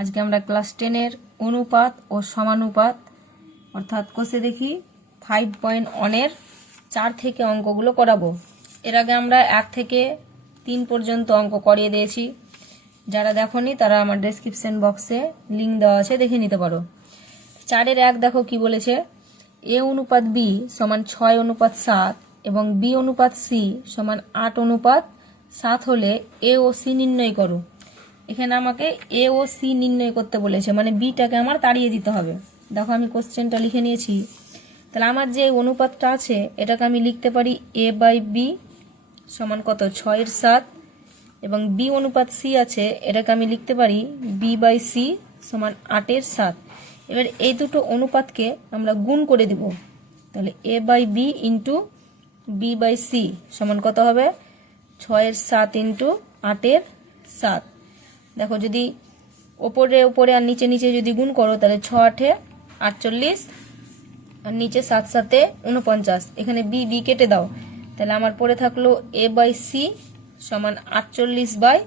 আজকে আমরা ক্লাস 10 অনুপাত ও সমানুপাত অর্থাৎ কোষে দেখি 5.1 এর 4 থেকে অঙ্কগুলো করাবো। এর আগে আমরা 1 থেকে 3 পর্যন্ত অঙ্ক করিয়ে দিয়েছি। যারা দেখোনি তারা আমার ডেসক্রিপশন বক্সে লিংক দেওয়া আছে, দেখে নিতে পারো। 4 এর 1 দেখো কি বলেছে, a অনুপাত b সমান 6 অনুপাত 7 এবং b অনুপাত c সমান 8 অনুপাত 7 হলে a ও c নির্ণয় করো। এখানে আমাকে এ ও সি নির্ণয় করতে বলেছে, মানে বিটাকে আমার তাড়িয়ে দিতে হবে। দেখো আমি কোশ্চেনটা লিখে নিয়েছি। তাহলে আমার যে অনুপাতটা আছে এটাকে আমি লিখতে পারি এ বাই বি সমান কত 6 এর 7 এবং বি অনুপাত সি আছে এটাকে আমি লিখতে পারি বি বাই সি সমান 8 এর 7। এবার এই দুটো অনুপাতকে আমরা গুণ করে দিব। তাহলে A by B into B by C সমান কত হবে 6 এর 7 ইন্টু 8 এর 7। দেখো যদি ওপরে ওপরে আর নিচে নিচে যদি গুণ করো তাহলে 6 8 48 আর নিচে 7 7 49। এখানে বি বি কেটে দাও, তাহলে আমার পড়ে থাকলো এ বাই সি সমান 48 বাই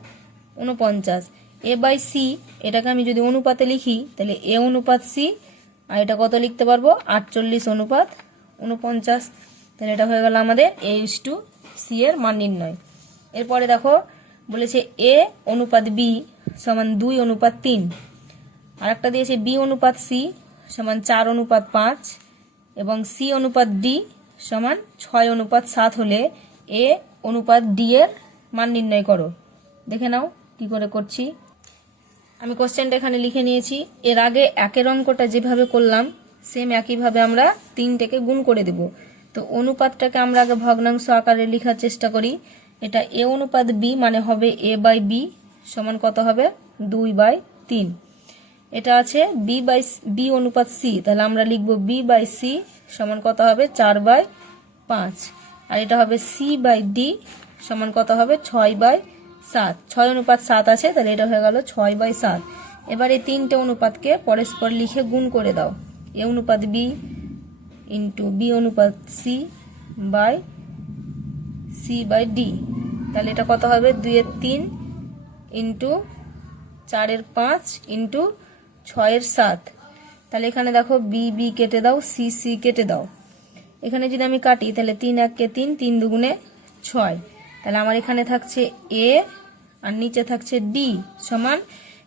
49। এ বাই সি এটাকে আমি যদি অনুপাতে লিখি তাহলে এ অনুপাত সি, আর এটা কত লিখতে পারবো 48 অনুপাত 49। তাহলে এটা হয়ে গেল আমাদের এ ইস টু সি এর মান নির্ণয়। এরপরে দেখো বলেছে এ অনুপাত বি সমান 2 অনুপাত 3, আর একটা দিয়েছে বি অনুপাত সি সমান 4 অনুপাত 5 এবং সি অনুপাত ডি সমান 6 অনুপাত 7 হলে এ অনুপাত ডি এর মান নির্ণয় করো। দেখে নাও কি করে করছি। আমি কোশ্চেনটা এখানে লিখে নিয়েছি। এর আগে একের অঙ্কটা যেভাবে করলাম সেম একইভাবে আমরা 3টেকে গুণ করে দেব। তো অনুপাতটাকে আমরা আগে ভগ্নাংশ আকারে লেখার চেষ্টা করি। এটা এ অনুপাত বি মানে হবে এ বাই বি সমান কত হবে 2 বাই 3। এটা আছে বি বাই বি অনুপাত সি, তাহলে আমরা লিখব বি বাই সি সমান কত হবে 4 বাই 5। আর এটা হবে সি বাই ডি সমান কত হবে 6 বাই 7। 6 অনুপাত 7 আছে, তাহলে এটা হয়ে গেল 6 বাই 7। এবার এই 3টে অনুপাতকে পরস্পর লিখে গুণ করে দাও। এ অনুপাত বি ইন্টু বি অনুপাত C by C by D, তাহলে এটা কত হবে 2 এর 3 ইন্টু 4 এর 5 ইন্টু 6 এর 7। তাহলে এখানে দেখো বি বি কেটে দাও, সি সি কেটে দাও। এখানে যদি আমি কাটি তাহলে 3 1 কে 3, 3 দুগুণে 6। তাহলে আমার এখানে থাকছে এ আর নিচে থাকছে ডি সমান,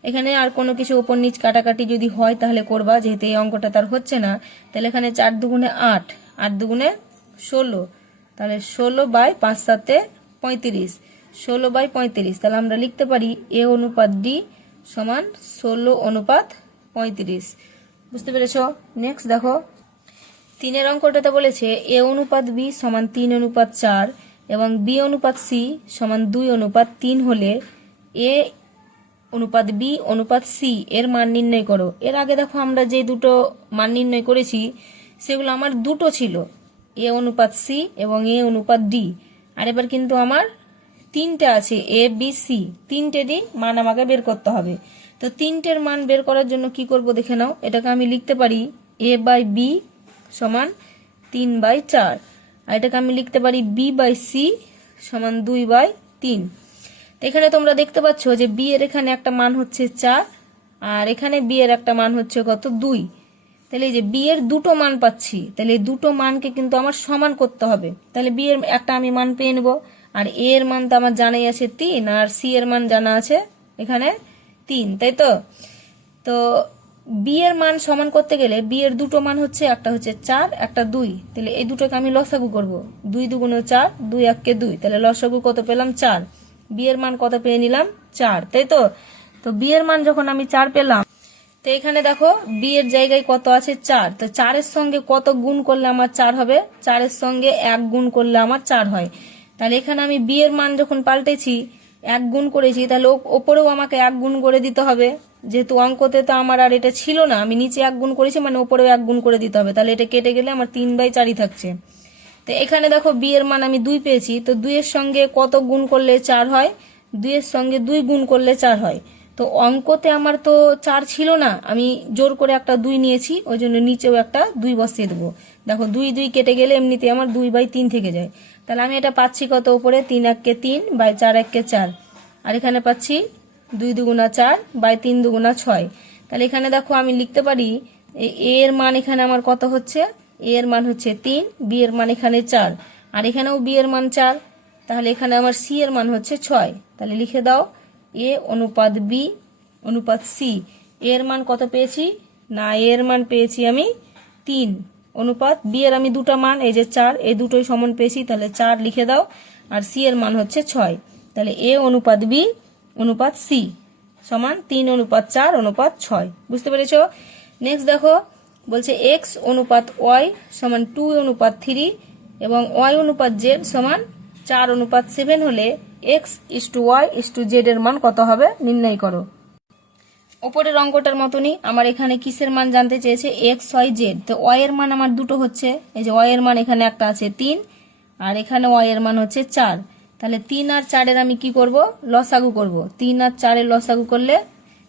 এখানে আর কোনো কিছু ওপর নিচ কাটাকাটি যদি হয় তাহলে করবা, যেহেতু এই অঙ্কটা তার হচ্ছে না। তাহলে এখানে 4 দুগুণে 8, 8 দুগুণে 16, তাহলে 16 বাই 5 7 35, 16 বাই 35। তাহলে আমরা লিখতে পারি এ অনুপাত ডি সমান 16 অনুপাত 35। বুঝতে পেরেছো? নেক্সট দেখো 3 এর অঙ্কটাতে বলেছে এ অনুপাত বি সমান 3 অনুপাত 4 এবং বি অনুপাত সি সমান 2 অনুপাত 3 হলে এ অনুপাত বি অনুপাত সি এর মান নির্ণয় করো। এর আগে দেখো আমরা যে দুটো মান নির্ণয় করেছি সেগুলো আমার দুটো ছিল, এ অনুপাত সি এবং এ অনুপাত ডি। আর এবার কিন্তু আমার 3টে আছে এ বি সি, 3টেরই মান আমাকে বের করতে হবে। তো 3টের মান বের করার জন্য কি করব দেখে নাও। এটাকে আমি লিখতে পারি এ বাই বি সমান 3 বাই 4, আর এটাকে আমি লিখতে পারি বি বাই সি সমান 2 বাই 3। তো এখানে তোমরা দেখতে পাচ্ছ যে বি এর এখানে একটা মান হচ্ছে 4 আর এখানে বি এর একটা মান হচ্ছে কত 2। তাহলে এই যে বি এর দুটো মান পাচ্ছি, তাহলে এই দুটো মানকে কিন্তু আমার সমান করতে হবে। তাহলে বি এর একটা আমি মান পেয়ে নেব, আর এ এর মান তো আমার জানাই আছে 3 আর সি এর মান জানা আছে এখানে 3, তাই তো। তো বি এর মান সমান করতে গেলে বি এর দুটো মান হচ্ছে, একটা হচ্ছে 4 একটা 2, তাহলে এই দুটোকে আমি লসাগু করব। 2 দুগুণে 4, 2 1 কে 2, তাহলে লসাগু কত পেলাম 4। বি এর মান কত পেয়ে নিলাম 4, তাই তো। তো বি এর মান যখন আমি 4 পেলাম, তো এখানে দেখো বি এর জায়গায় কত আছে 4, তো 4 এর সঙ্গে কত গুণ করলে আমার 4 হবে, 4 এর সঙ্গে 1 গুণ করলে আমার 4 হয়। তাহলে এখানে আমি বি এর মান যখন পাল্টেছি 1 গুণ করেছি, তাহলে ওপরেও আমাকে 1 গুণ করে দিতে হবে। যেহেতু অঙ্কতে তো আমার আর এটা ছিল না, আমি নিচে 1 গুণ করেছি মানে ওপরেও 1 গুণ করে দিতে হবে। তাহলে এটা কেটে গেলে আমার 3 বাই 4ই থাকছে। তো এখানে দেখো বি এর মান আমি 2 পেয়েছি, তো 2 এর সঙ্গে কত গুণ করলে 4 হয়, 2 এর সঙ্গে 2 গুণ করলে 4 হয়। তো অঙ্কতে আমার তো 4 ছিল না, আমি জোর করে একটা 2 নিয়েছি, ওই জন্য নিচেও একটা 2 বসিয়ে দেবো। দেখো 2 2 কেটে গেলে এমনিতে আমার 2 বাই 3 থেকে যায়। তাহলে আমি এটা পাচ্ছি কত উপরে 3 1 কে 3 বাই 4 1 কে 4, আর এখানে পাচ্ছি 2 দুগুণা 4 বাই 3 দুগুণা 6। তাহলে এখানে দেখো আমি লিখতে পারি এ এর মান এখানে আমার কত হচ্ছে, এ এর মান হচ্ছে 3, বি এর মান এখানে 4, আর এখানেও বি এর মান 4। তাহলে এখানে আমার সি এর মান হচ্ছে 6। তাহলে লিখে দাও এ অনুপাত বি অনুপাত সি। এর মান কত পেয়েছি না, এর মান পেয়েছি আমি 3 অনুপাত বি এর আমি দুটো মান এই যে 4, এই দুটোই সমান পেয়েছি, তাহলে 4 লিখে দাও, আর সি এর মান হচ্ছে 6। তাহলে এ অনুপাত বি অনুপাত সি সমান 3 অনুপাত 4 অনুপাত 6। বুঝতে পেরেছ? নেক্সট দেখো বলছে এক্স অনুপাত ওয়াই সমান 2 অনুপাত 3 এবং ওয়াই অনুপাত জেড সমান 4 অনুপাত 7 হলে x is to Y is to Z এর মান কত হবে নির্ণয় করো। ওপরের অঙ্কটার মতনই আমার এখানে কিসের মান জানতে চেয়েছে, এক্স ওয়াই জেড। তো ওয়াই এর মান আমার দুটো হচ্ছে, এই যে ওয়াই এর মান এখানে একটা আছে 3, আর এখানে ওয়াই এর মান হচ্ছে 4। তাহলে 3 আর 4 এর আমি কি করব, লসাগু করব। 3 আর 4 এর লসাগু করলে,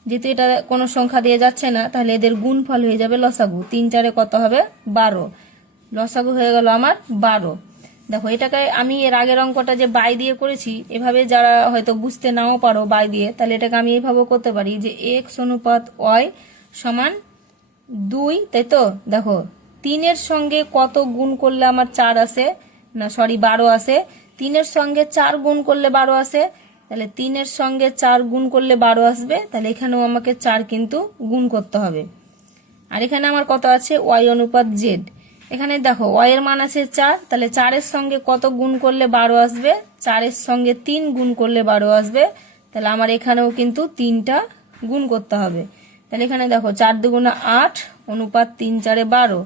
যেহেতু এটা কোনো সংখ্যা দিয়ে যাচ্ছে না, তাহলে এদের গুণফল হয়ে যাবে লসাগু। 3 4 এ কত হবে 12, লসাগু হয়ে গেল আমার 12। দেখো এটাকে আমি এর আগের অঙ্কটা যে বাই দিয়ে করেছি, এভাবে যারা হয়তো বুঝতে নাও পারো বাই দিয়ে, তাহলে এটাকে আমি এইভাবেও করতে পারি যে এক্স অনুপাত ওয়াই সমান 2, তাই তো? দেখো 3 এর সঙ্গে কত গুণ করলে আমার 4 আসে, না সরি 12 আসে। 3 এর সঙ্গে 4 গুণ করলে 12 আসে, তাহলে 3 এর সঙ্গে 4 গুণ করলে 12 আসবে। তাহলে এখানেও আমাকে 4 কিন্তু গুণ করতে হবে। আর এখানে আমার কত আছে, ওয়াই অনুপাত জেড। এখানে দেখো ওয়াই এর মান আছে 4, তাহলে 4 এর সঙ্গে কত গুণ করলে 12 আসবে, 4 এর সঙ্গে 3 গুণ করলে 12 আসবে। তাহলে আমার এখানেও কিন্তু 3টা গুণ করতে হবে। তাহলে এখানে দেখো 4 দুগুণা 8 অনুপাত 3 4 12,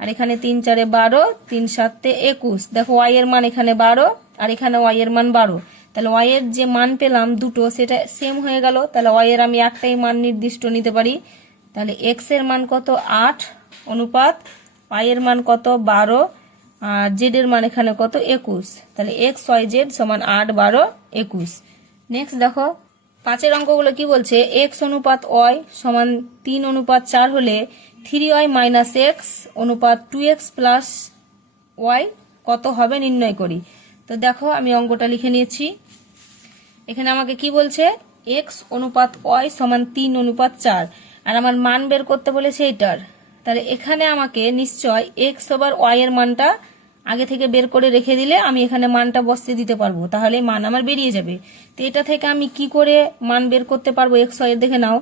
আর এখানে 3 4 12, 3 7 21। দেখো ওয়াই এর মান এখানে 12, আর এখানে ওয়াই এর মান 12। তাহলে ওয়াই এর যে মান পেলাম দুটো, সেটা সেম হয়ে গেল। তাহলে ওয়াই এর আমি একটাই মান নির্দিষ্ট নিতে পারি। তাহলে এক্স এর মান কত 8 অনুপাত ওয়াই এর মান কত 12, আর জেড এর মান এখানে কত 21। তাহলে এক্স ওয়াই জেড সমান 8 12 21। নেক্সট দেখো 5 এর অঙ্কগুলো কি বলছে, এক্স অনুপাত ওয়াই সমান 3 অনুপাত 4 হলে 3y মাইনাস এক্স অনুপাত 2x প্লাস ওয়াই কত হবে নির্ণয় করি। তো দেখো আমি অঙ্কটা লিখে নিয়েছি। এখানে আমাকে কি বলছে, এক্স অনুপাত ওয়াই সমান 3 অনুপাত 4, আর আমার মান বের করতে বলেছে এটার। তাহলে এখানে আমাকে নিশ্চয় এক্স ওভার ওয়াই এর মানটা আগে থেকে বের করে রেখে দিলে আমি এখানে মানটা বসিয়ে দিতে পারবো, তাহলে মান আমার বেরিয়ে যাবে। তো এটা থেকে আমি কি করে মান বের করতে পারবো এক্স ওয়াই, দেখে নাও।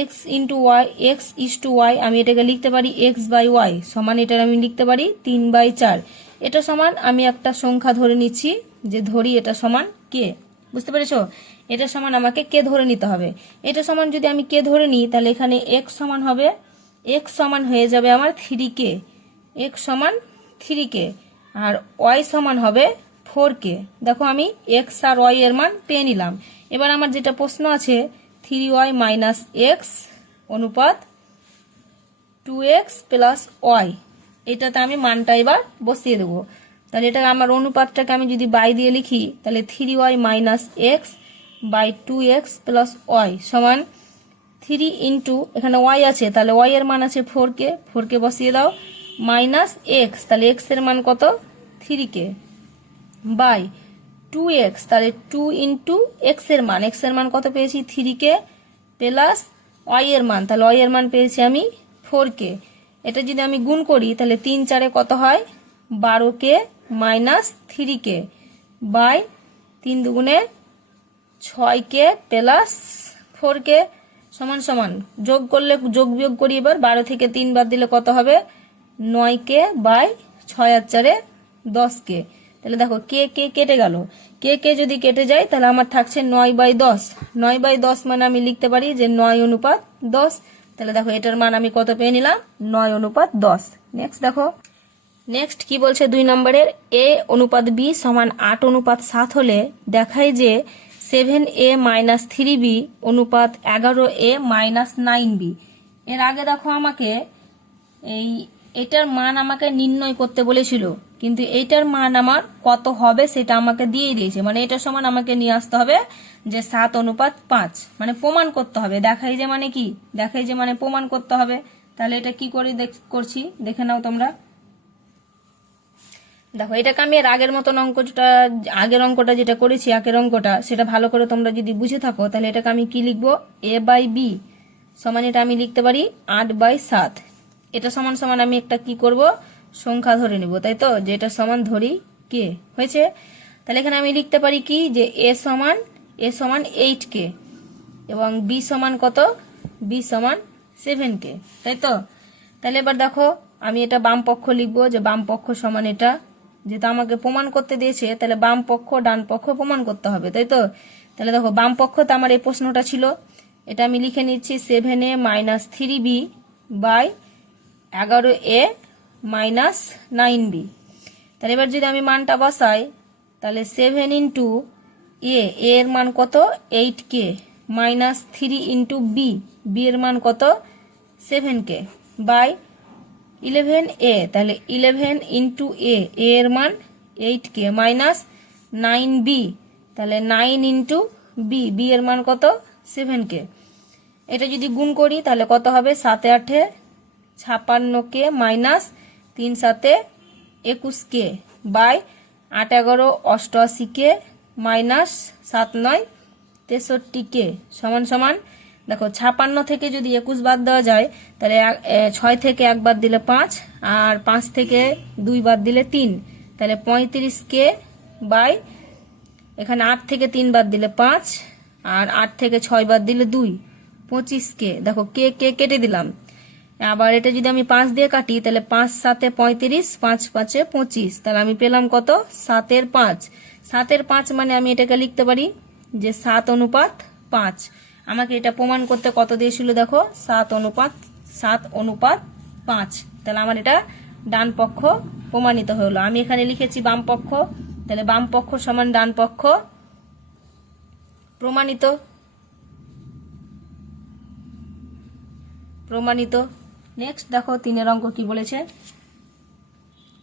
X into Y, x is to Y, আমি এটাকে লিখতে পারি এক্স বাই ওয়াই সমান, এটার আমি লিখতে পারি 3/4। এটা সমান আমি একটা সংখ্যা ধরে নিচ্ছি, যে ধরি এটা সমান কে। বুঝতে পেরেছো? এটা সমান আমাকে কে ধরে নিতে হবে। এটা সমান যদি আমি কে ধরে নিই, তাহলে এখানে এক্স সমান হবে, এক্স সমান হয়ে যাবে আমার 3k, এক্স সমান 3k, আর ওয়াই সমান হবে 4k। দেখো আমি এক্স আর ওয়াই এর মান পেয়ে নিলাম। এবার আমার যেটা প্রশ্ন আছে 3y মাইনাস এক্স অনুপাত 2x প্লাস ওয়াই, এটাতে আমি মানটা এবার বসিয়ে দেবো। তাহলে এটা আমার অনুপাতটাকে আমি যদি বাই দিয়ে লিখি, তাহলে 3y minus x by 2x plus y সমান 3 ইন্টু, এখানে ওয়াই আছে তাহলে ওয়াই এর মান আছে 4k, 4k বসিয়ে দাও, মাইনাস এক্স, তাহলে এক্স এর মান কত 3k, বাই 2x, তাহলে 2 ইন্টু এক্স এর মান কত পেয়েছি 3k, প্লাস ওয়াই এর মান, তাহলে ওয়াই এর মান পেয়েছি আমি 4k। এটা যদি আমি গুণ করি, তাহলে 3 4 কত হয় 12k মাইনাস 3k, বাই 3 দুগুণে 6k প্লাস 4k সমান সমান, যোগ করলে যোগ বিয়োগ করি এবার, 12 থেকে 3 বাদ দিলে কত হবে 9k বাই 6 আর 4 10k। তাহলে দেখো কে কে কেটে গেল, কে কে যদি কেটে যায় তাহলে আমার থাকছে 9/10। 9/10 মানে আমি লিখতে পারি যে 9 অনুপাত 10। তাহলে দেখো এটার মান আমি কত পেয়ে নিলাম 9 অনুপাত 10। নেক্সট দেখো, নেক্সট কি বলছে 2 নম্বরের, a অনুপাত b সমান 8 অনুপাত 7 হলে দেখায় যে 7a মাইনাস 3b অনুপাত 11a মাইনাস 9b। এর আগে দেখো আমাকে এটার মান আমাকে নির্ণয় করতে বলেছিল, কিন্তু এইটার মান আমার কত হবে সেটা আমাকে দিয়েই দিয়েছে। মানে এটার সমান আমাকে নিয়ে আসতে হবে যে 7 অনুপাত 5, মানে প্রমাণ করতে হবে। দেখাই যে মানে কি, দেখাই যে মানে প্রমাণ করতে হবে। তাহলে এটা কি করে করছি দেখে নাও তোমরা। দেখো এটাকে আমি এর আগের মতন আগের অঙ্কটা যেটা করেছি আগের অঙ্কটা, সেটা ভালো করে তোমরা যদি বুঝে থাকো তাহলে এটাকে আমি কি লিখবো, a বাই বি সমান এটা আমি লিখতে পারি 8/7। এটা সমান সমান আমি একটা কি করব, সংখ্যা ধরে নিব, তাই তো, যে এটা সমান ধরি কে হয়েছে। তাহলে এখানে আমি লিখতে পারি কি, যে a সমান 8k এবং b সমান কত, b সমান 7k, তাই তো। তাহলে এবার দেখো আমি এটা বাম পক্ষ লিখবো, যে বাম পক্ষ সমান এটা, যেটা আমাকে প্রমাণ করতে দিয়েছে, তাহলে বাম পক্ষ ডান পক্ষ প্রমাণ করতে হবে, তাই তো। তাহলে দেখো বাম পক্ষতে আমার এই প্রশ্নটা ছিল, এটা আমি লিখে নিচ্ছি 7a minus 3b by 11a minus 9b। তাহলে এবার যদি আমি মানটা বসাই, তাহলে 7 ইন্টু এর মান কত 8k মাইনাস 3 ইন্টু বি এর মান কত 7k বাই 11a, তাহলে 11 ইন্টু এর মান 8k মাইনাস 9b, তাহলে 9 ইন্টু বি এর মান কত 7k। এটা যদি গুণ করি তাহলে কত হবে, 7 8 56k minus 3 7 21k by 8 11 88k minus 7 9 63k সমান সমান, দেখো 56 থেকে যদি 21 বাদ দেওয়া যায় তাহলে 6 থেকে 1 বাদ দিলে 5 আর 5 থেকে 2 বাদ দিলে 3, তাহলে 35k বাই এখানে 8 থেকে 3 বাদ দিলে 5 আর 8 থেকে 6 বাদ দিলে 2, 25k। দেখো কে কেটে দিলাম, আবার এটা যদি আমি 5 দিয়ে কাটি তাহলে 5 7 35, 5 5 25, তাহলে আমি পেলাম কত 7/5। 7/5 মানে আমি এটাকে লিখতে পারি যে 7:5। আমাকে এটা প্রমাণ করতে কত দিয়েছিল, দেখো 7:5। তাহলে আমার এটা ডান পক্ষ প্রমাণিত হলো। আমি এখানে লিখেছি বাম পক্ষ, তাহলে বাম পক্ষ সমান ডান পক্ষ প্রমাণিত। নেক্সট দেখো 3 অঙ্ক কি বলেছে,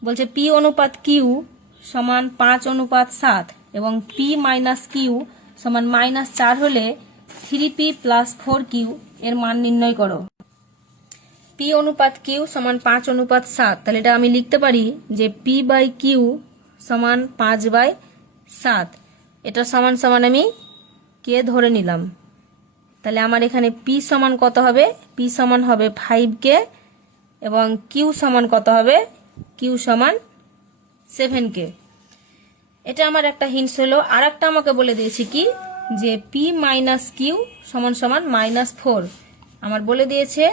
বলছে পি অনুপাত কিউ সমান 5:7 এবং পি মাইনাস কিউ সমান -4 হলে 3p প্লাস 4q এর মান নির্ণয় করো। পি অনুপাত কিউ সমান 5:7, তাহলে এটা আমি লিখতে পারি যে পি বাই কিউ সমান 5/7। এটা সমান সমান আমি কে ধরে নিলাম, তাহলে আমার এখানে পি সমান কত হবে, পি সমান হবে 5k এবং কিউ সমান কত হবে, কিউ সমান 7k। এটা আমার একটা হিন্টস হলো। আর একটা আমাকে বলে দিয়েছে কি, যে পি মাইনাস কিউ সমান সমান -4, আমার বলে দিয়েছে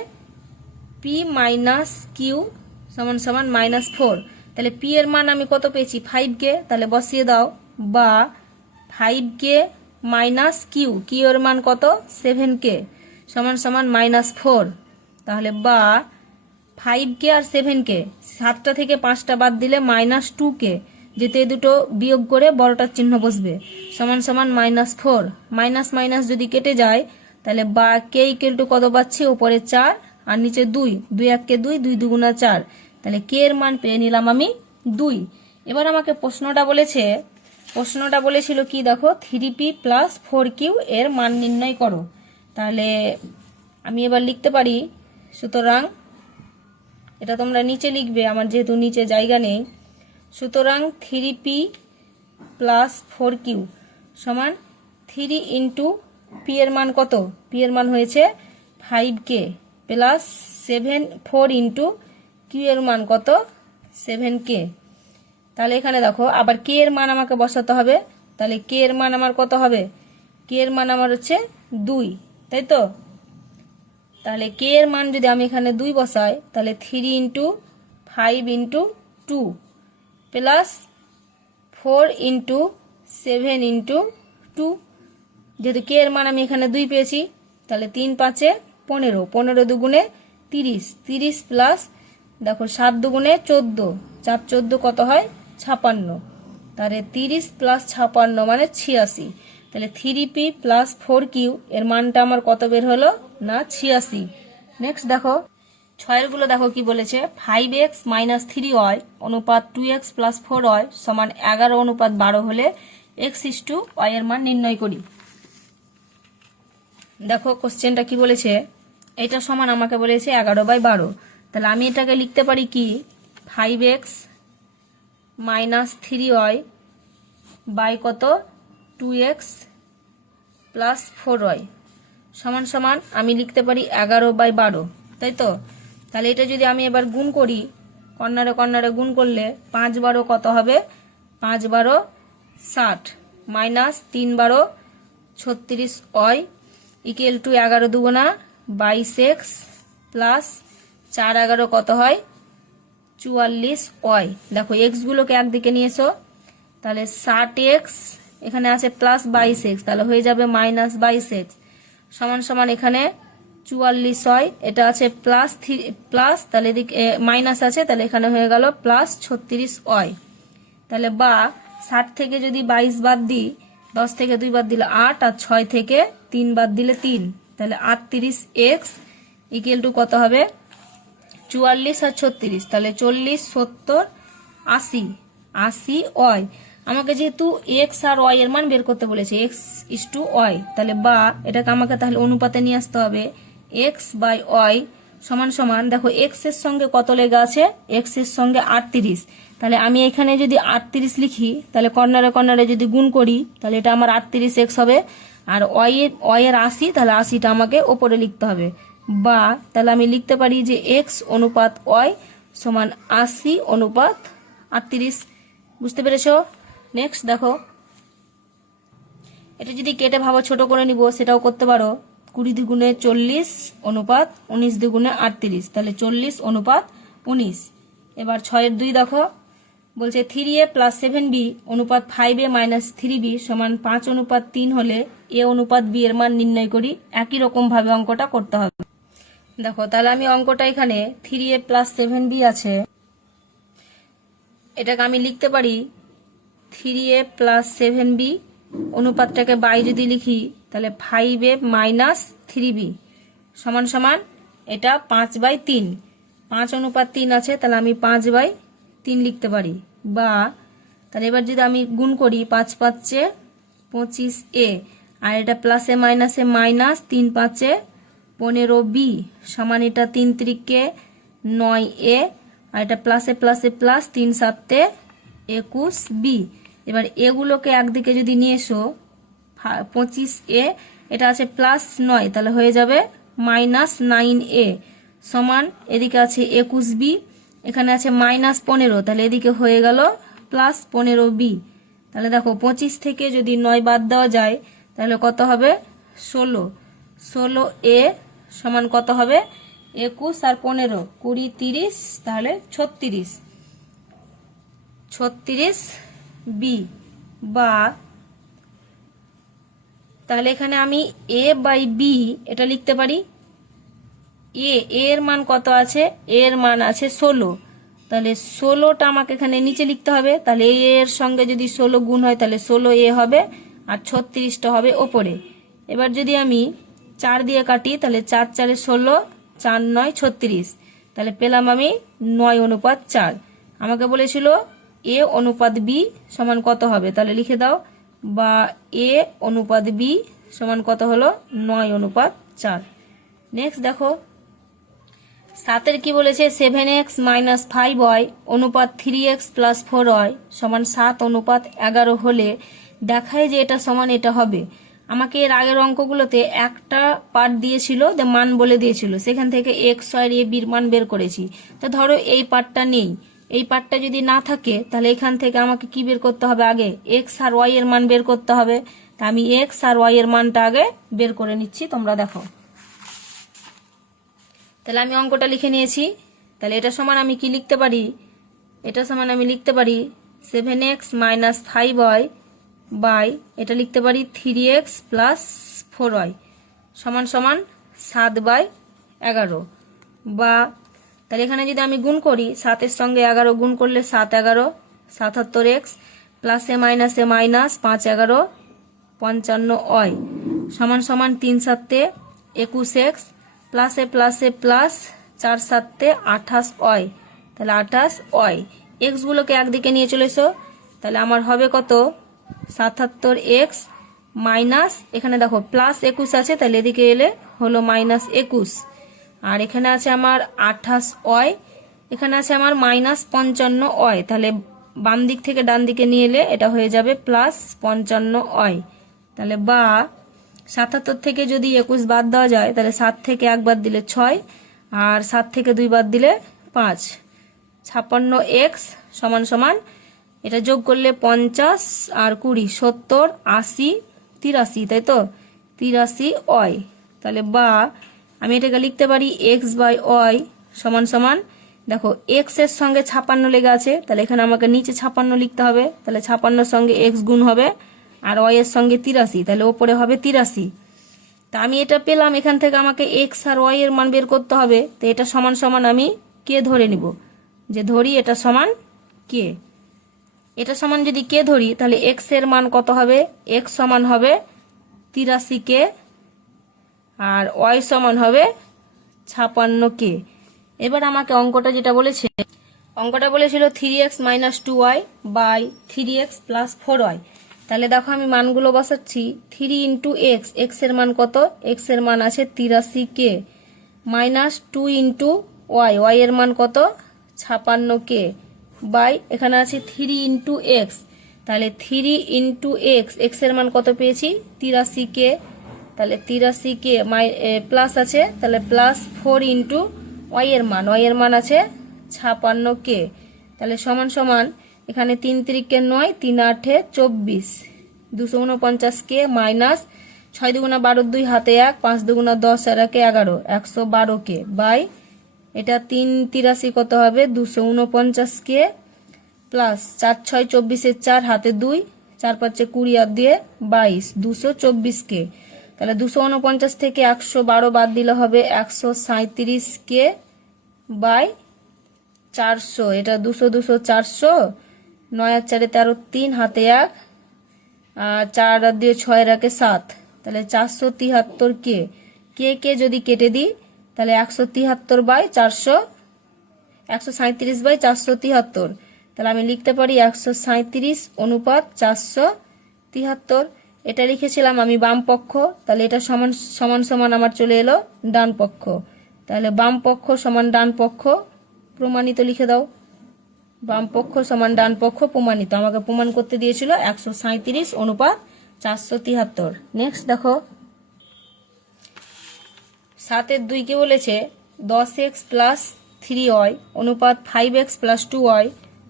পি মাইনাস কিউ সমান সমান -4, তাহলে পি এর মান আমি কত পেয়েছি 5k, তাহলে বসিয়ে দাও, বা 5k মাইনাস কিউ এর মান কত 7k সমান সমান -4, তাহলে বা 5k আর 7k 7টা থেকে 5টা বাদ দিলে -2k, যেতে দুটো বিয়োগ করে বড়টার চিহ্ন বসবে, সমান সমান -4। মাইনাস মাইনাস যদি কেটে যায় তাহলে বা কে ইকুয়াল টু কত পাচ্ছি, উপরে 4 আর নিচে 2, 2 1 2, 2 2 4, তাহলে কে এর মান পেয়ে নিলাম আমি 2। এবার আমাকে প্রশ্নটা বলেছিল কি, দেখো 3p প্লাস 4q এর মান নির্ণয় করো। তাহলে আমি এবার লিখতে পারি, সুতরাং এটা তোমরা নিচে লিখবে, আমার যেহেতু নিচে জায়গা নেই, সুতরাং 3p প্লাস 4q সমান 3 ইন্টু পি এর মান কত, পি এর মান হয়েছে 5k প্লাস 4 ইন্টু কিউ এর মান কত 7k। তাহলে এখানে দেখো আবার কে এর মান আমাকে বসাতে হবে, তাহলে কে এর মান আমার কত হবে, কে এর মান আমার হচ্ছে 2, তাই তো। তাহলে কে এর মান যদি আমি এখানে 2 বসাই, তাহলে 3 into 5 into 2 plus 4 into 7 into 2, যেহেতু কে এর মান আমি এখানে 2 পেয়েছি, তাহলে 3 5 15, 15 দুগুণে 30, 30 প্লাস দেখো 7 দুগুণে 14, 4 14 কত হয় 56, তাহলে 30 প্লাস 56 মানে 86, তাহলে 3p প্লাস 4q এর মানটা আমার কত বের হলো না 86। নেক্সট দেখো 6 গুলো দেখো কি বলেছে, 5x মাইনাস 3y অনুপাত 2x প্লাস 4y সমান 11:12 হলে x/y এর মান নির্ণয় করি। দেখো কোশ্চেনটা কি বলেছে, এটা সমান আমাকে বলেছে 11/12, তাহলে আমি এটাকে লিখতে পারি কি 5x মাইনাস 3y বাই কত 2x প্লাস 4y সমান সমান আমি লিখতে পারি 11/12, তাই তো? তাহলে এটা যদি আমি এবার গুণ করি, কর্নারে কর্নারে গুণ করলে 5/12 কত হবে? 5/12 60 minus 3/12 36y equal to 11×2 22x plus 4×11 কত হয়? 44y। দেখো এক্সগুলোকে একদিকে নিয়ে এসো, তাহলে 60x এখানে আছে প্লাস 22x, তাহলে হয়ে যাবে মাইনাস 22x সমান সমান এখানে 44 এটা আছে প্লাস তাহলে এদিকে মাইনাস আছে, তাহলে এখানে হয়ে গেল প্লাস 36y। তাহলে বা 60 থেকে যদি 22 বাদ দিই, 10 থেকে 2 বাদ দিলে 8 আর 6 থেকে 3 বাদ দিলে 3, তাহলে 38x ইকুয়াল টু কত হবে? 44 আর 36, তাহলে 40 70 80 80y। আমাকে যেহেতু এক্স আর ওয়াই এর মান বের করতে বলেছে, এক্স ইস টু ওয়াই, তাহলে বা এটাকে আমাকে তাহলে অনুপাতে নিয়ে আসতে হবে এক্স বাই ওয়াই সমান সমান, দেখো এক্স এর সঙ্গে কত লেগে আছে? এক্স এর সঙ্গে 38, তাহলে আমি এখানে যদি 38 লিখি, তাহলে কর্নারে কর্নারে যদি গুণ করি, তাহলে এটা আমার 38x হবে। আর ওয়াই এর 80, তাহলে 80টা আমাকে ওপরে লিখতে হবে। বা তাহলে আমি লিখতে পারি যে এক্স অনুপাত ওয়াই সমান 80/38। বুঝতে পেরেছো? নেক্সট দেখো, এটা যদি কেটে ভাবো ছোট করে নিব, সেটাও করতে পারো। 20 × 40 অনুপাত 19 × 38, তাহলে 40/19। এবার 6/2 দেখো, বলছে 3a প্লাস 7b অনুপাত 5a মাইনাস 3b সমান 5:3 হলে a অনুপাত b এর মান নির্ণয় করি। একই রকম ভাবে অঙ্কটা করতে হবে। দেখো তাহলে আমি অঙ্কটা এখানে 3a প্লাস 7b আছে, এটাকে আমি লিখতে পারি 3a প্লাস 7b অনুপাতটাকে বাই যদি লিখি, তাহলে 5a মাইনাস 3b সমান সমান এটা 5/3, 5:3 আছে, তাহলে আমি 5/3 লিখতে পারি। বা তাহলে এবার যদি আমি গুণ করি, 5 5 25a আর এটা প্লাসে মাইনাসে মাইনাস, 3 5 15b সমান এটা 3 3 9a আর এটা প্লাসে প্লাসে প্লাস, 3 7 21b। এবার এগুলোকে একদিকে যদি নিয়ে এসো, 25a এটা আছে প্লাস 9, তাহলে হয়ে যাবে মাইনাস 9a সমান এদিকে আছে 21b, এখানে আছে মাইনাস 15, তাহলে এদিকে হয়ে গেল প্লাস 15b। তাহলে দেখো 25 থেকে যদি 9 বাদ দেওয়া যায়, তাহলে কত হবে? 16। 16a সমান কত হবে? 21 আর 15 20 30, তাহলে 36b। বা তাহলে এখানে আমি a বাই b এটা লিখতে পারি। এর মান কত আছে? এর মান আছে 16, তাহলে 16টা আমাকে এখানে নিচে লিখতে হবে। তাহলে এর সঙ্গে যদি 16 গুণ হয়, তাহলে 16a হবে আর 36টা হবে ওপরে। এবার যদি আমি 4 দিয়ে কাটি, তাহলে 4 4 16, 4 9 36, তাহলে পেলাম আমি 9:4। আমাকে বলেছিল a অনুপাত b সমান কত হবে, তাহলে লিখে দাও। বা a অনুপাত b সমান কত হলো? 9:4। নেক্সট দেখো 7 কি বলেছে? 7x মাইনাস 5y অনুপাত 3x প্লাস 4y সমান 7:11 হলে দেখায় যে এটা সমান এটা হবে। আমাকে এর আগের অঙ্কগুলোতে একটা পার্ট দিয়েছিল, মান বলে দিয়েছিল, সেখান থেকে এক্স আর এ বির মান বের করেছি। তো ধরো এই পার্টটা নেই, এই পার্টটা যদি না থাকে, তাহলে এখান থেকে আমাকে কি বের করতে হবে? আগে এক্স আর ওয়াই এর মান বের করতে হবে। তা আমি এক্স আর ওয়াই এর মানটা আগে বের করে নিচ্ছি, তোমরা দেখো। তাহলে আমি অঙ্কটা লিখে নিয়েছি। তাহলে এটা সমান আমি কি লিখতে পারি? এটা সমান আমি লিখতে পারি 7x মাইনাস 5y বাই এটা লিখতে পারি 3x প্লাস 4y সমান সমান 7/11। বা তাহলে এখানে যদি আমি গুণ করি, 7 সঙ্গে 11 গুণ করলে 7 11 77x প্লাসে মাইনাসে মাইনাস 5 11 55y সমান সমান 3 7 21x প্লাসে প্লাসে প্লাস 4 7 28y, তাহলে 28y। এক্সগুলোকে একদিকে নিয়ে চলে এসো, তাহলে আমার হবে কত? 77x মাইনাস, এখানে দেখো প্লাস 21 আছে, তাহলে এদিকে এলে হলো মাইনাস 21। আর এখানে আছে আমার 28y, এখানে আছে আমার মাইনাস 55y, তাহলে বাম দিক থেকে ডান দিকে নিয়ে এলে এটা হয়ে যাবে +55y। তাহলে বা 77 থেকে যদি 21 বাদ দেওয়া যায় তাহলে 7 থেকে 1 বাদ দিলে 6 আর 7 থেকে 2 বাদ দিলে 5। 56x সমান সমান এটা যোগ করলে 50 আর 20 70 80 83, তাই তো 83y। তাহলে বা আমি এটাকে লিখতে পারি x/y সমান সমান, দেখো x এর সঙ্গে 56 লেগে আছে, তাহলে এখানে আমাকে নিচে 56 লিখতে হবে, তাহলে 56 সঙ্গে x গুণ হবে আর y এর সঙ্গে 83, তাহলে ওপরে হবে 83। তা আমি এটা পেলাম, এখান থেকে আমাকে x আর y এর মান বের করতে হবে। তো এটা সমান সমান আমি কে ধরে নিব, যে ধরি এটা সমান কে। এটা সমান যদি কে ধরি তাহলে x এর মান কত হবে, x সমান হবে 83k আর y সমান হবে 56k। এবার আমাকে অঙ্কটা যেটা বলেছে, অঙ্কটা বলেছিল 3x - 2y by 3x + 4y। তাহলে দেখো আমি মানগুলো বসাচ্ছি, 3 × x, x এর মান কত, x এর মান আছে 83k, -2 × y, y এর মান কত 56k, বাই এখানে আছে 3 × x, তাহলে 3 × x, x এর মান কত পেয়েছি 83k, তাহলে 83k প্লাস আছে, তাহলে +4 × y এর মান, y এর মান আছে 56k, তাহলে সমান সমান এখানে 3 × 3 = 9, 3 × 8 = 24, 249k মাইনাস 6 × 2 = 12, 2 হাতে 1, 5 × 2 = 10 আর 1 = 11, 112k বাই এটা 3 83 কত হবে 249k প্লাস 4 6 24 এর 4 হাতে 2, 4 5 20 আর 2 22, 224k। তাহলে 249 থেকে 112 বাদ দিলে হবে 137k বাই 400, এটা 200 200 400, 9 আর 4 13, 3 হাতে 1 আর 4 আর 2 6 আর 1 7, তাহলে 473k। কে যদি কেটে দিই তাহলে 173/400, 137/473, তাহলে আমি লিখতে পারি 137:473। এটা লিখেছিলাম আমি বাম পক্ষ, তাহলে এটা সমান সমান আমার চলে এলো ডান পক্ষ, তাহলে বাম পক্ষ সমান ডান পক্ষ প্রমাণিত লিখে দাও, বাম পক্ষ সমান ডান পক্ষ প্রমাণিত। আমাকে প্রমাণ করতে দিয়েছিল 137:473। নেক্সট দেখো 7 এর 2 কে বলেছে 10x + 3y অনুপাত 5x + 2y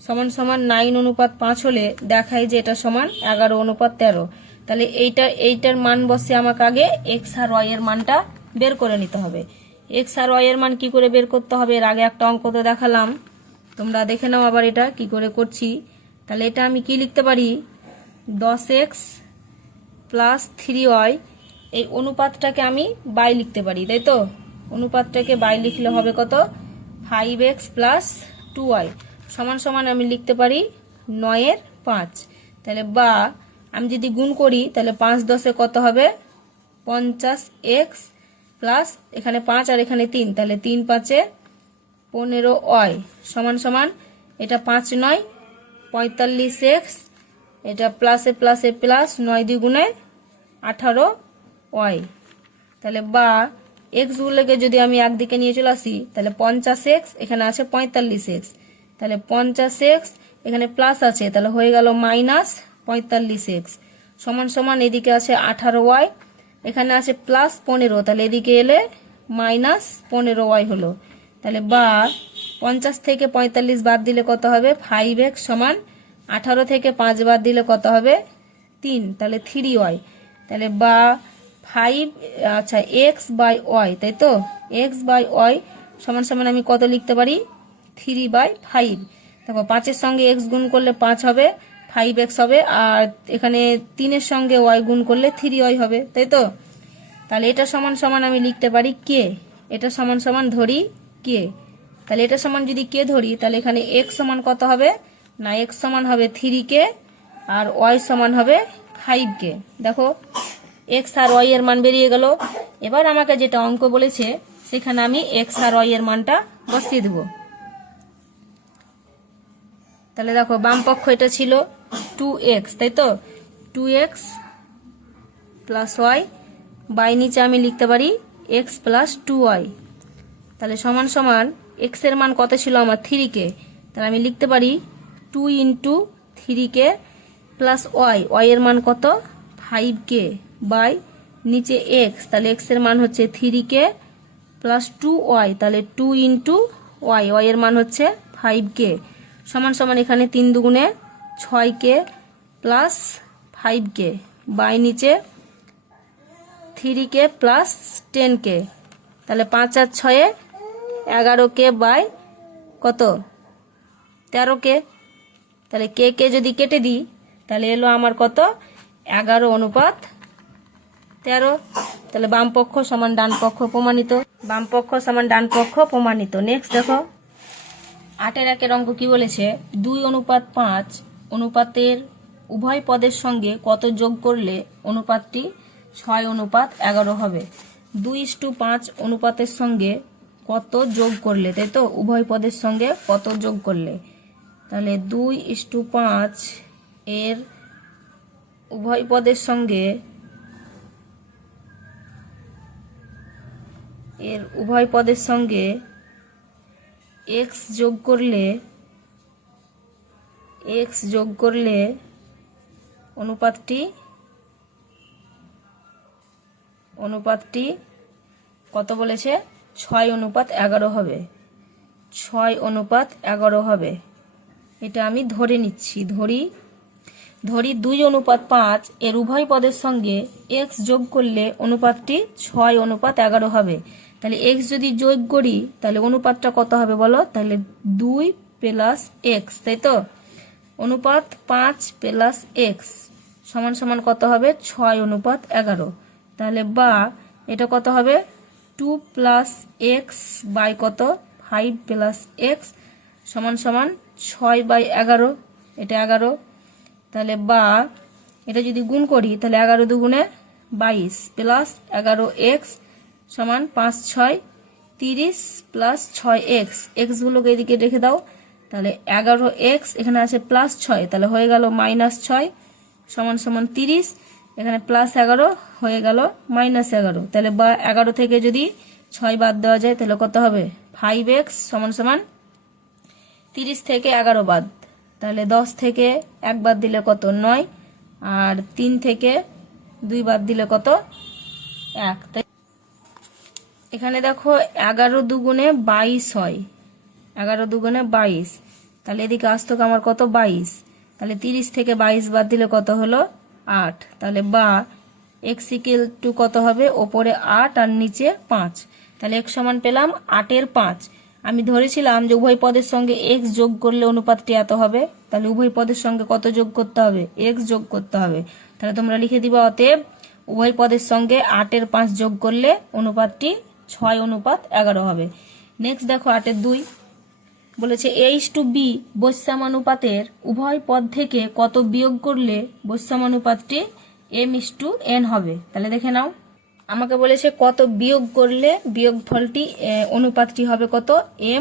সমান সমান 9:5 হলে দেখায় যে এটা সমান 11:13। তাহলে এইটার মান বসে আমাকে আগে x আর y এর মানটা বের করে নিতে হবে। x আর y এর মান কি করে বের করতে হবে, এর আগে একটা অঙ্ক তো দেখালাম, তোমরা দেখে নাও আবার এটা কি করে করছি। তাহলে এটা আমি কি লিখতে পারি 10x + 3y, এই অনুপাতটাকে আমি বাই লিখতে পারি, তাই তো অনুপাতটাকে বাই লিখলে হবে কত 5x + 2y সমান সমান আমি লিখতে পারি 9/5। তাহলে বা আমি যদি গুণ করি তাহলে 5 10 কত হবে 50x প্লাস এখানে 5 আর এখানে 3, তাহলে 3 5 15y সমান সমান এটা 5 9 45x, এটা প্লাসে প্লাসে প্লাস 9 2 গুণে 18y। তাহলে বা x গুলোকে যদি আমি একদিকে নিয়ে চলে আসি তাহলে 50x, এখানে আছে 45x, তাহলে 50x এখানে প্লাস আছে, তাহলে হয়ে গেল -45x সমান সমান এদিকে আছে 18y, এখানে আছে +15, তাহলে এদিকে এলে -15y হলো। তাহলে বা 50 থেকে 45 বাদ দিলে কত হবে 5x সমান 18 থেকে 5 বাদ দিলে কত হবে 3, তাহলে 3y। তাহলে বা 5 আচ্ছা x/y, তাই তো x/y সমান সমান আমি কত লিখতে পারি 3/5। দেখো 5 এর সঙ্গে x গুণ করলে 5 হবে, 5x হবে, আর এখানে 3 এর সঙ্গে y গুণ করলে 3y হবে, তাই তো। তাহলে এটা সমান সমান আমি লিখতে পারি কে, এটা সমান সমান ধরি কে। তাহলে এটা সমান যদি কে ধরি তাহলে এখানে x সমান কত হবে না x সমান হবে 3k আর y সমান হবে 5k। দেখো x আর y এর মান বেরিয়ে গেল। এবার আমাকে যেটা অঙ্ক বলেছে সেখানে আমি x আর y এর মানটা বসিয়ে দেব। তাহলে দেখো বাম পক্ষ এটা ছিল 2x, তাই তো 2x + y বাই নিচে আমি লিখতে পারি x + 2y। তাহলে সমান সমান x এর মান কত ছিল আমার 3k, তাহলে আমি লিখতে পারি 2 × 3k প্লাস ওয়াই এর মান কত 5k বাই নিচে এক্স, তাহলে এক্স এর মান হচ্ছে 3k প্লাস 2y, তাহলে 2 × ওয়াই এর মান হচ্ছে 5k সমান সমান এখানে 3 দুগুণে 6k প্লাস 5k বাই নিচে 3k প্লাস 10k, তাহলে 5 আর 6 11k বাই কত 13k, তাহলে কে যদি কেটে দিই তাহলে এলো আমার কত 11:13, তাহলে বাম পক্ষ সমান ডান পক্ষ প্রমাণিত, বাম পক্ষ সমান ডান পক্ষ প্রমাণিত। নেক্সট দেখো 8-এর অঙ্ক কি বলেছে 2:5 অনুপাতের উভয় পদের সঙ্গে কত যোগ করলে অনুপাতটি 6:11 হবে। 2:5 অনুপাতের সঙ্গে কত যোগ করলে, তাই তো উভয় পদের সঙ্গে কত যোগ করলে, তাহলে 2:5 এর উভয় পদের সঙ্গে x যোগ করলে অনুপাতটি কত বলেছে 6:11 হবে, 6:11 হবে। এটা আমি ধরে নিচ্ছি, ধরি 2:5 এর উভয় পদের সঙ্গে x যোগ করলে অনুপাতটি 6:11 হবে। তাহলে x যদি যোগ করি তাহলে অনুপাতটা কত হবে বলো, তাহলে 2 প্লাস x, তাই তো অনুপাত 5 প্লাস x সমান সমান কত হবে 6:11, তাহলে বা এটা কত হবে 2 প্লাস x বাই কত 5 প্লাস x সমান সমান 6/11, এটা 11, তাহলে বা এটা যদি গুণ করি তাহলে 11 দুগুণে 22 প্লাস 11x সমান 5 6 30 প্লাস 6x, এক্স গুলোকে এদিকে রেখে দাও, তাহলে 11x এখানে আছে প্লাস 6, তাহলে হয়ে গেল -6 সমান সমান 30, এখানে প্লাস 11 হয়ে গেল -11, তাহলে বা 11 থেকে যদি 6 বাদ দেওয়া যায় তাহলে কত হবে 5x সমান সমান 30 থেকে 11 বাদ, তাহলে 10 থেকে 1 বাদ দিলে কত 9, আর 3 থেকে 2 বাদ দিলে কত 1, তাই এখানে দেখো 11 দুগুণে 22 হয়, 11 দুগুণে 22, তাহলে এদিকে আসতো আমার কত 22, তাহলে 30 থেকে 22 বাদ দিলে কত হলো 8, তাহলে বা x = কত হবে ওপরে 8 আর নিচে 5, তাহলে x সমান পেলাম 8/5। আমি ধরেছিলাম যে উভয় পদের সঙ্গে x যোগ করলে অনুপাতটি এত হবে, তাহলে উভয় পদের সঙ্গে কত যোগ করতে হবে x যোগ করতে হবে, তাহলে তোমরা লিখে দিবা অতএব উভয় পদের সঙ্গে 8/5 যোগ করলে অনুপাতটি 6:11 হবে। নেক্সট দেখো 8-2 বলেছে a:b বৈষম্যানুপাতের উভয় পদ থেকে কত বিয়োগ করলে বৈষম্যানুপাতটি m:n হবে, তাহলে দেখে নাও আমাকে বলেছে কত বিয়োগ করলে বিয়োগফলটি অনুপাতটি হবে কত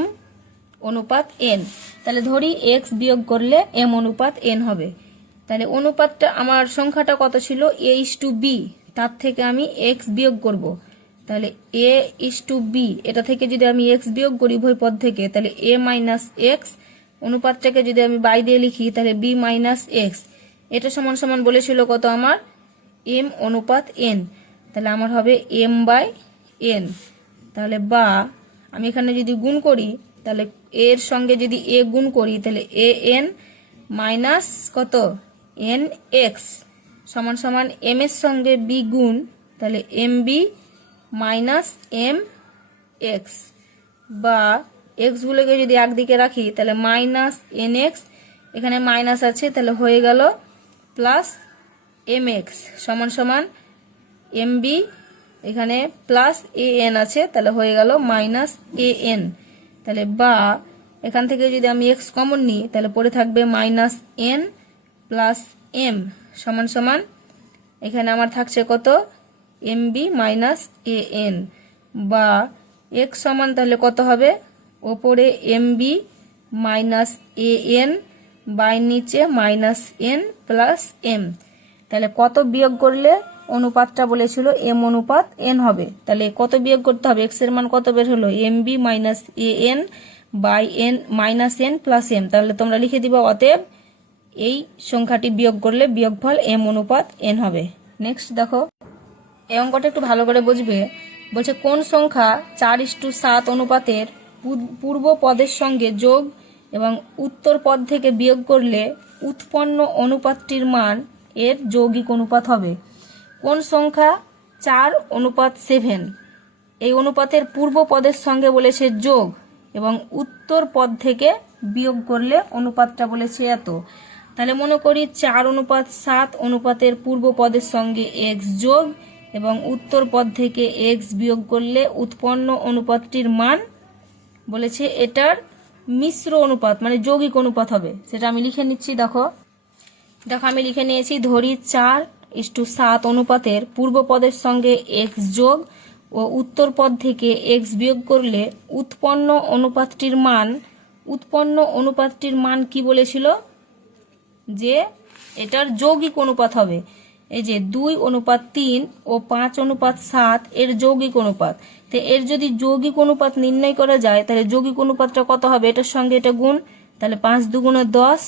m:n, তাহলে ধরি x বিয়োগ করলে m:n হবে, তাহলে অনুপাতটা আমার সংখ্যাটা কত ছিল a:b, তার থেকে আমি x বিয়োগ করব, তাহলে a:b এটা থেকে যদি আমি x বিয়োগ করি উভয় পদ থেকে তাহলে a - x, অনুপাতটাকে যদি আমি বাই দিয়ে লিখি তাহলে b - x, এটা সমান সমান বলেছিল কত আমার m:n, তাহলে আমার হবে m/n, তাহলে বা আমি এখানে যদি গুণ করি তাহলে এর সঙ্গে যদি a গুণ করি তাহলে an মাইনাস কত nx সমান সমান m এর সঙ্গে b গুণ, তাহলে mb মাইনাস mx, বা x গুলোকে যদি একদিকে রাখি তাহলে মাইনাস nx, এখানে মাইনাস আছে তাহলে হয়ে গেল প্লাস mx সমান সমান mb, এখানে প্লাস an আছে তাহলে হয়ে গেল মাইনাস an, তাহলে বা এখান থেকে যদি আমি x কমন নিই তাহলে পড়ে থাকবে মাইনাস n প্লাস m সমান সমান এখানে আমার থাকছে কত mb মাইনাস an, বা x সমান তাহলে কত হবে ওপরে mb মাইনাস an বাই নিচে মাইনাস n প্লাস m, তাহলে কত বিয়োগ করলে অনুপাতটা বলেছিল m:n হবে, তাহলে কত বিয়োগ করতে হবে x এর মান কত বের হলো mb minus an by n minus n plus m। তাহলে তোমরা লিখে দিবা অতএব এই সংখ্যাটি বিয়োগ করলে বিয়োগফল m অনুপাত n হবে। নেক্সট দেখো, এই অঙ্কটা একটু ভালো করে বুঝবে। বলছে কোন সংখ্যা 4:7 অনুপাতের পূর্ব পদের সঙ্গে যোগ এবং উত্তর পদ থেকে বিয়োগ করলে উৎপন্ন অনুপাতটির মান এর যৌগিক অনুপাত হবে। কোন সংখ্যা 4:7 এই অনুপাতের পূর্ব পদের সঙ্গে বলেছে যোগ এবং উত্তর পদ থেকে বিয়োগ করলে অনুপাতটা বলেছে এত। তাহলে মনে করি 4:7 অনুপাতের পূর্ব পদের সঙ্গে x যোগ এবং উত্তর পদ থেকে x বিয়োগ করলে উৎপন্ন অনুপাতটির মান বলেছে এটার মিশ্র অনুপাত মানে যৌগিক অনুপাত হবে। সেটা আমি লিখে নিচ্ছি। দেখো আমি লিখে নিয়েছি, ধরি 4:7 অনুপাতের পূর্ব পদের সঙ্গে x যোগ ও উত্তর পদ থেকে x বিয়োগ করলে উৎপন্ন অনুপাতটির মান কি বলেছিল, যে এটার যৌগিক অনুপাত হবে। এই যে 2:3 ও 5:7 এর যৌগিক অনুপাত। তো এর যদি যৌগিক অনুপাত নির্ণয় করা যায় তাহলে যৌগিক অনুপাতটা কত হবে, এটার সঙ্গে এটা গুণ, তাহলে 5 দুগুণে 10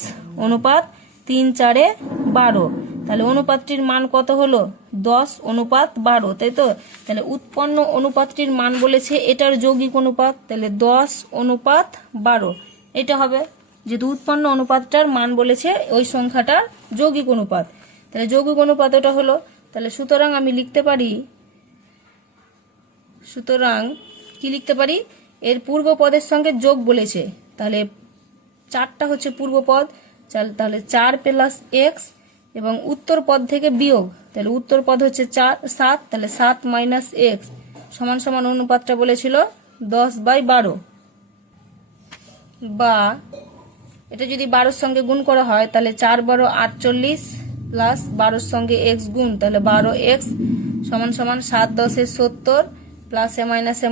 অনুপাত 3 4 12। তাহলে অনুপাতটির মান কত হলো, 10:12, তাই তো। তাহলে উৎপন্ন অনুপাতটির মান বলেছে এটার যৌগিক অনুপাত, তাহলে 10:12 এটা হবে। যেহেতু উৎপন্ন অনুপাতটার মান বলেছে ওই সংখ্যাটার যৌগিক অনুপাত, তাহলে যৌগিক অনুপাত ওটা হলো। তাহলে সুতরাং আমি লিখতে পারি, কি লিখতে পারি, এর পূর্ব পদের সঙ্গে যোগ বলেছে, তাহলে 4টা হচ্ছে পূর্ব পদ, তাহলে 4 প্লাস x এবং উত্তর পদ থেকে বিয়োগ, তাহলে উত্তর পদ হচ্ছে 7, তাহলে 7 মাইনাস x সমান সমান অনুপাতটা বলেছিল 10/12। বা এটা যদি 12 সঙ্গে গুণ করা হয় তাহলে 4 12 48 প্লাস 12 সঙ্গে x গুণ, তাহলে 12x সমান সমান 7 10 70 প্লাস এ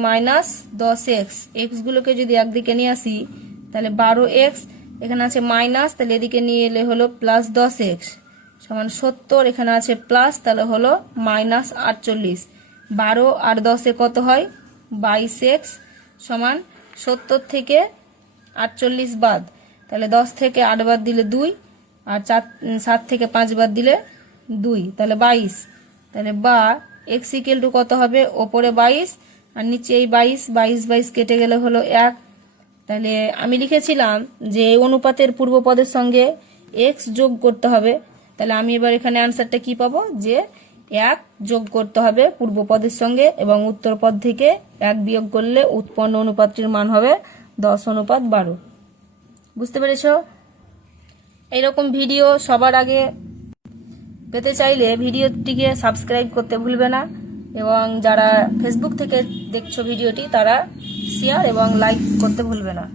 মাইনাস 10x। x গুলোকে যদি একদিকে নিয়ে আসি তাহলে 12x, এখানে আছে মাইনাস, তাহলে এদিকে নিয়ে এলে হলো প্লাস 10x সমান 70, এখানে আছে প্লাস, তাহলে হলো মাইনাস 48। 12 আর 10 কত হয়, 22x সমান 70 থেকে 48 বাদ, তাহলে 10 থেকে 8 বাদ দিলে 2, আর 7 থেকে 5 বাদ দিলে 2, তাহলে 22। তাহলে বা x ইকুয়াল টু কত হবে, ওপরে 22 আর নিচে এই 22 কেটে গেলে হলো 1। তাহলে আমি লিখেছিলাম যে এই অনুপাতের পূর্ব পদের সঙ্গে x যোগ করতে হবে, তাহলে আমি এবার এখানে আনসারটা কি পাবো, যে 1 যোগ করতে হবে পূর্ব পদের সঙ্গে এবং উত্তর পদ থেকে 1 বিয়োগ করলে উৎপন্ন অনুপাতটির মান হবে 10:12। বুঝতে পেরেছো? এইরকম ভিডিও সবার আগে পেতে চাইলে ভিডিওটিকে সাবস্ক্রাইব করতে ভুলবে না, এবং যারা ফেসবুক থেকে দেখছো ভিডিওটি তারা শেয়ার এবং লাইক করতে ভুলবে না।